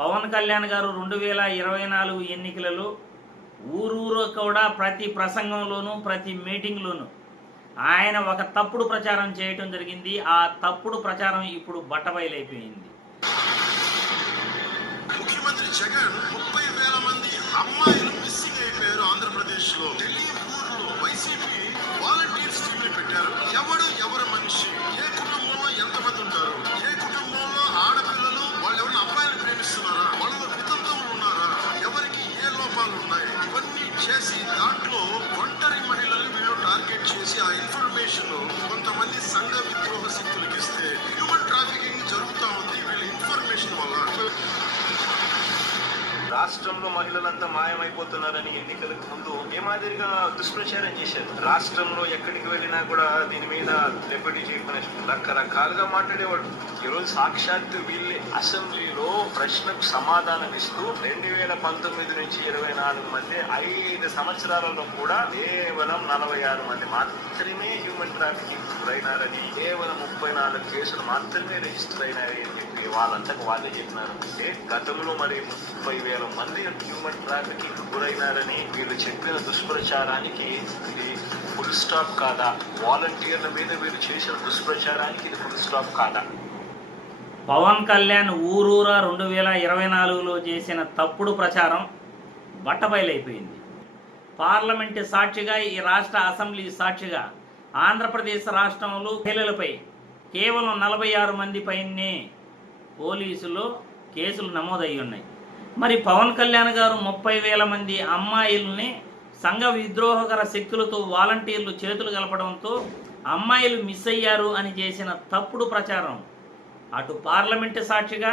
పవన్ కళ్యాణ్ గారు 2024 ఎన్నికలలో ఊరూరు కూడా ప్రతి ప్రసంగంలోనూ ప్రతి మీటింగ్లోనూ ఆయన ఒక తప్పుడు ప్రచారం చేయటం జరిగింది. ఆ తప్పుడు ప్రచారం ఇప్పుడు బట్టబయలైపోయింది. ముఖ్యమంత్రి జగన్ 30,000 మంది అమ్మాయిలు మిస్సింగ్ అయిపోయారు. ఆంధ్రప్రదేశ్ లో ఢిల్లీ ఊర్లో వైసీపీ వాలంటీర్స్ టీమ్ పెట్టారు. ఎవరు మనిషి, ఏ కుటుంబంలో ఎంతమంది ఉంటారు, ఏ కుటుంబంలో ఆడపిల్లలు వాళ్ళు ఎవరిని అబ్బాయిలు ప్రేమిస్తున్నారా, వాళ్ళలో వితంతువులు ఉన్నారా, ఎవరికి ఏ లోపాలు ఉన్నాయి, ఇవన్నీ చేసి దాంట్లో ఒంటరి మహిళలు వీళ్ళు టార్గెట్ చేసి ఆ ఇన్ఫర్మేషన్ కొంతమంది సంఘ విద్రోహ శక్తులకు ఇస్తే హ్యూమన్ ట్రాఫికింగ్ జరుగుతూ ఉంది. వీళ్ళ ఇన్ఫర్మేషన్ వల్ల రాష్ట్రంలో మహిళలంతా మాయమైపోతున్నారని ఎన్నికలకు ముందు ఏ మాదిరిగా దుష్ప్రచారం చేశారు. రాష్ట్రంలో ఎక్కడికి వెళ్ళినా కూడా దీని మీద డిప్యూటీ చీఫ్ మినిస్టర్ రకరకాలుగా మాట్లాడేవాడు. ఈరోజు సాక్షాత్తు వీళ్ళే అసెంబ్లీలో ప్రశ్నకు సమాధానం ఇస్తూ 2019 నుంచి 24 మధ్య 5 సంవత్సరాలలో కూడా కేవలం 46 మంది మాత్రమే హ్యూమన్ ట్రాఫికింగ్ గురైనారని, కేవలం 34 కేసులు మాత్రమే రిజిస్టర్ అయినాయని చెప్పి వాళ్ళంతకు వాళ్ళే చెప్పినారు. అంటే గతంలో మరి 30,000 మంది హ్యూమన్ ట్రాఫికింగ్ గురైనారని వీళ్ళు చెప్పిన దుష్ప్రచారానికి ఇది ఫుల్ స్టాప్ కాదా? వాలంటీర్ల మీద వీళ్ళు చేసిన దుష్ప్రచారానికి ఇది ఫుల్ స్టాప్ కాదా? పవన్ కళ్యాణ్ ఊరూరా 2024లో చేసిన తప్పుడు ప్రచారం బట్టబయలైపోయింది. పార్లమెంటు సాక్షిగా, ఈ రాష్ట్ర అసెంబ్లీ సాక్షిగా ఆంధ్రప్రదేశ్ రాష్ట్రంలో మహిళలపై కేవలం 46 మంది పైనే పోలీసులు కేసులు నమోదయ్యి ఉన్నాయి. మరి పవన్ కళ్యాణ్ గారు 30,000 మంది అమ్మాయిల్ని సంఘ విద్రోహకర శక్తులతో వాలంటీర్లు చేతులు కలపడంతో అమ్మాయిలు మిస్ అయ్యారు అని చేసిన తప్పుడు ప్రచారం అటు పార్లమెంటు సాక్షిగా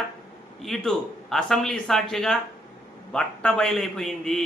ఇటు అసెంబ్లీ సాక్షిగా బట్టబయలైపోయింది.